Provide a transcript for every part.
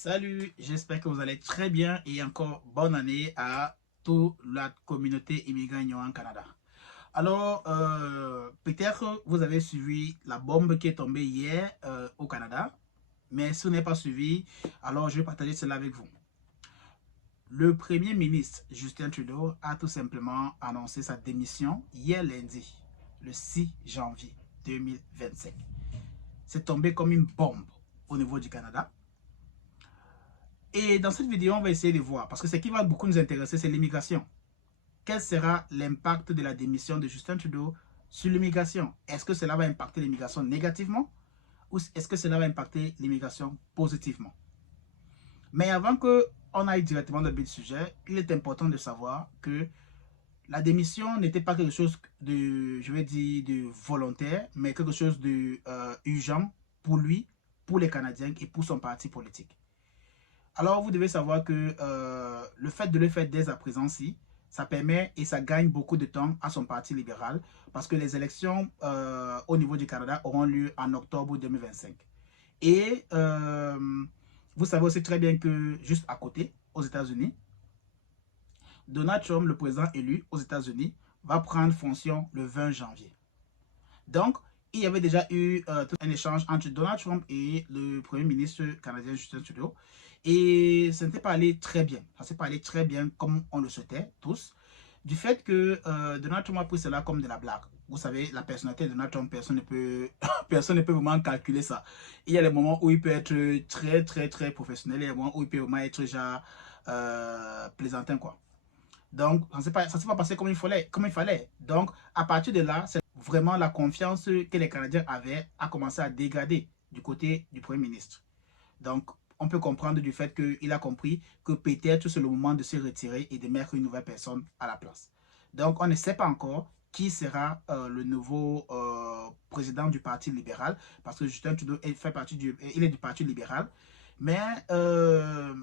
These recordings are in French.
Salut, j'espère que vous allez très bien et encore bonne année à toute la communauté immigrante en Canada. Alors, peut-être vous avez suivi la bombe qui est tombée hier au Canada, mais si vous n'avez pas suivi, alors je vais partager cela avec vous. Le Premier ministre Justin Trudeau a tout simplement annoncé sa démission hier lundi, le 6 janvier 2025. C'est tombé comme une bombe au niveau du Canada. Et dans cette vidéo, on va essayer de voir, parce que ce qui va beaucoup nous intéresser, c'est l'immigration. Quel sera l'impact de la démission de Justin Trudeau sur l'immigration? Est-ce que cela va impacter l'immigration négativement ou est-ce que cela va impacter l'immigration positivement? Mais avant qu'on aille directement dans le but du sujet, il est important de savoir que la démission n'était pas quelque chose de, je vais dire, de volontaire, mais quelque chose de urgent pour lui, pour les Canadiens et pour son parti politique. Alors, vous devez savoir que le fait de le faire dès à présent-ci, ça permet et ça gagne beaucoup de temps à son parti libéral parce que les élections au niveau du Canada auront lieu en octobre 2025. Et vous savez aussi très bien que juste à côté, aux États-Unis, Donald Trump, le président élu aux États-Unis, va prendre fonction le 20 janvier. Donc, il y avait déjà eu un échange entre Donald Trump et le Premier ministre canadien Justin Trudeau. Et ça n'était pas allé très bien. Ça s'est pas allé très bien comme on le souhaitait tous. Du fait que Donald Trump a pris cela comme de la blague. Vous savez, la personnalité de Donald Trump, personne ne peut vraiment calculer ça. Il y a les moments où il peut être très professionnel. Il y a les moments où il peut vraiment être genre plaisantin, quoi. Donc, ça ne s'est pas passé comme il fallait. Donc, à partir de là, c'est vraiment la confiance que les Canadiens avaient a commencé à dégrader du côté du Premier ministre. Donc, on peut comprendre du fait qu'il a compris que peut-être c'est le moment de se retirer et de mettre une nouvelle personne à la place. Donc, on ne sait pas encore qui sera le nouveau président du Parti libéral, parce que Justin Trudeau il est du Parti libéral. Mais le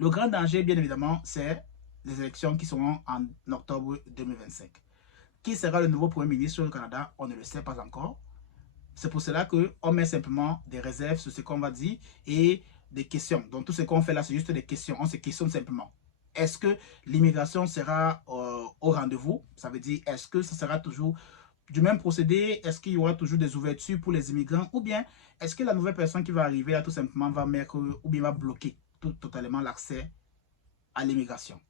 grand danger, bien évidemment, c'est les élections qui seront en octobre 2025. Qui sera le nouveau Premier ministre au Canada? On ne le sait pas encore. C'est pour cela qu'on met simplement des réserves sur ce qu'on va dire et des questions. Donc tout ce qu'on fait là, c'est juste des questions. On se questionne simplement. Est-ce que l'immigration sera au rendez-vous? Ça veut dire, est-ce que ça sera toujours du même procédé? Est-ce qu'il y aura toujours des ouvertures pour les immigrants? Ou bien, est-ce que la nouvelle personne qui va arriver là, tout simplement, va mettre ou bien va bloquer totalement l'accès à l'immigration?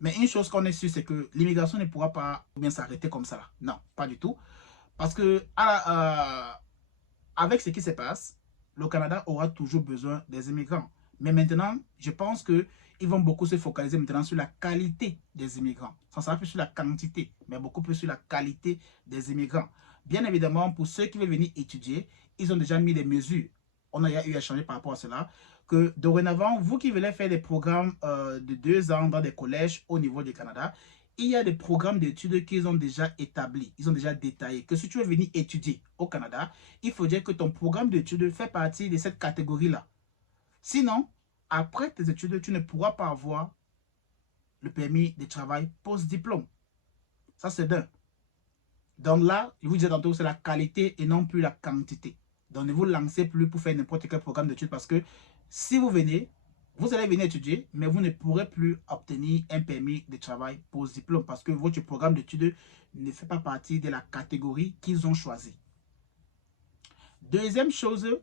Mais une chose qu'on est sûr, c'est que l'immigration ne pourra pas bien s'arrêter comme ça là. Non, pas du tout. Parce que avec ce qui se passe, le Canada aura toujours besoin des immigrants. Mais maintenant, je pense qu'ils vont beaucoup se focaliser maintenant sur la qualité des immigrants. Ça sera plus sur la quantité, mais beaucoup plus sur la qualité des immigrants. Bien évidemment, pour ceux qui veulent venir étudier, ils ont déjà mis des mesures. On a eu à changer par rapport à cela. Que dorénavant, vous qui voulez faire des programmes de 2 ans dans des collèges au niveau du Canada, il y a des programmes d'études qu'ils ont déjà établis, ils ont déjà détaillé que si tu veux venir étudier au Canada, il faut dire que ton programme d'études fait partie de cette catégorie-là. Sinon, après tes études, tu ne pourras pas avoir le permis de travail post-diplôme. Ça, c'est d'un. Donc là, je vous disais tantôt, c'est la qualité et non plus la quantité. Donc ne vous lancez plus pour faire n'importe quel programme d'études parce que si vous venez, vous allez venir étudier, mais vous ne pourrez plus obtenir un permis de travail post-diplôme parce que votre programme d'études ne fait pas partie de la catégorie qu'ils ont choisie. Deuxième chose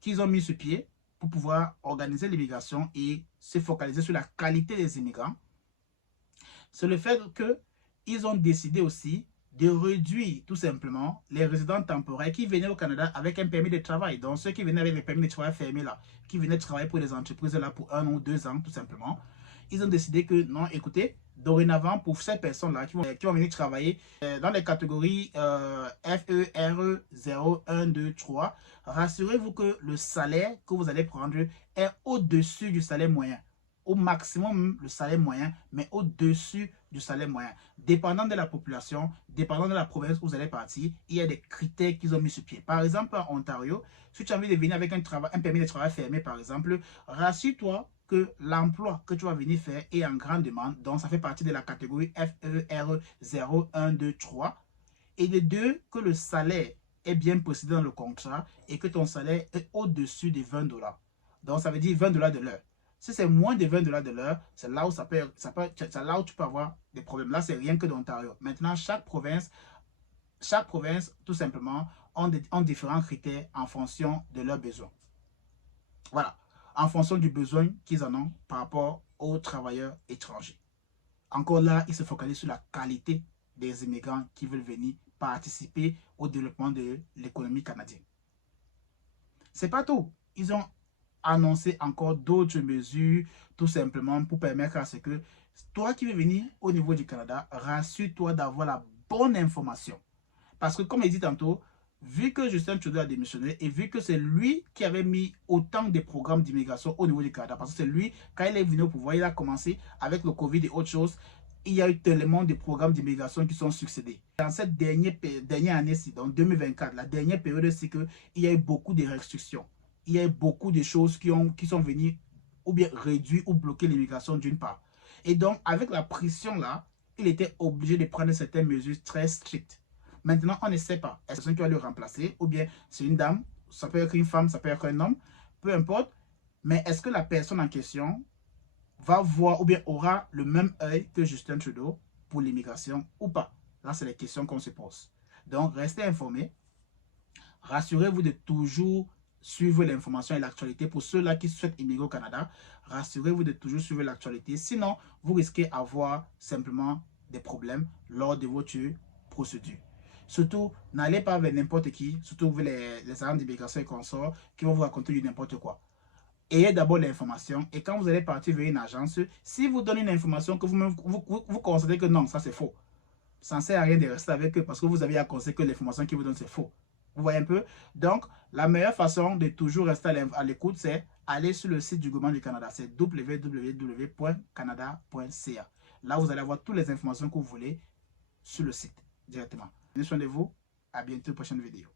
qu'ils ont mis sur pied pour pouvoir organiser l'immigration et se focaliser sur la qualité des immigrants, c'est le fait qu'ils ont décidé aussi de réduire tout simplement les résidents temporaires qui venaient au Canada avec un permis de travail. Donc ceux qui venaient avec les permis de travail fermés là, qui venaient travailler pour les entreprises là pour 1 ou 2 ans tout simplement, ils ont décidé que non, écoutez, dorénavant pour ces personnes là qui vont venir travailler dans les catégories FERE 0, 1, 2, 3, rassurez-vous que le salaire que vous allez prendre est au-dessus du salaire moyen. Au maximum le salaire moyen, mais au-dessus du salaire moyen. Dépendant de la population, dépendant de la province où vous allez partir, il y a des critères qu'ils ont mis sur pied. Par exemple, en Ontario, si tu as envie de venir avec un permis de travail fermé, par exemple, rassure-toi que l'emploi que tu vas venir faire est en grande demande. Donc, ça fait partie de la catégorie FER 0, 1, 2, 3. Et de deux, que le salaire est bien précisé dans le contrat et que ton salaire est au-dessus de 20 $. Donc, ça veut dire 20 $ de l'heure. Si c'est moins de 20 $ de l'heure, c'est là où c'est là où tu peux avoir des problèmes. Là, c'est rien que d'Ontario. Maintenant, chaque province, tout simplement, ont différents critères en fonction de leurs besoins. Voilà. En fonction du besoin qu'ils en ont par rapport aux travailleurs étrangers. Encore là, ils se focalisent sur la qualité des immigrants qui veulent venir participer au développement de l'économie canadienne. C'est pas tout. Ils ont annoncé encore d'autres mesures, tout simplement pour permettre à ce que toi qui veux venir au niveau du Canada, rassure-toi d'avoir la bonne information. Parce que comme je dit tantôt, vu que Justin Trudeau a démissionné et vu que c'est lui qui avait mis autant de programmes d'immigration au niveau du Canada, parce que c'est lui, quand il est venu au pouvoir, il a commencé avec le Covid et autres choses, il y a eu tellement de programmes d'immigration qui sont succédés. Dans cette dernière année-ci, dans 2024, la dernière période, c'est qu'il y a eu beaucoup de restrictions. Il y a eu beaucoup de choses qui sont venues ou bien réduire ou bloquer l'immigration d'une part. Et donc, avec la pression là, il était obligé de prendre certaines mesures très strictes. Maintenant, on ne sait pas. Est-ce que tu vas le remplacer ou bien c'est une dame, ça peut être une femme, ça peut être un homme, peu importe. Mais est-ce que la personne en question va voir ou bien aura le même œil que Justin Trudeau pour l'immigration ou pas? Là, c'est les questions qu'on se pose. Donc, restez informés. Rassurez-vous de toujours suivre l'information et l'actualité. Pour ceux-là qui souhaitent immigrer au Canada, rassurez-vous de toujours suivre l'actualité. Sinon, vous risquez d'avoir simplement des problèmes lors de votre procédure. Surtout, n'allez pas vers n'importe qui, surtout les agents d'immigration et consorts qui vont vous raconter du n'importe quoi. Ayez d'abord l'information et quand vous allez partir vers une agence, si vous donnez une information que vous considérez que non, ça c'est faux, ça ne sert à rien de rester avec eux parce que vous avez à considérer que l'information qu'ils vous donnent c'est faux. Vous voyez un peu? Donc, la meilleure façon de toujours rester à l'écoute, c'est aller sur le site du gouvernement du Canada. C'est www.canada.ca. Là, vous allez avoir toutes les informations que vous voulez sur le site directement. Prenez soin de vous. À bientôt, prochaine vidéo.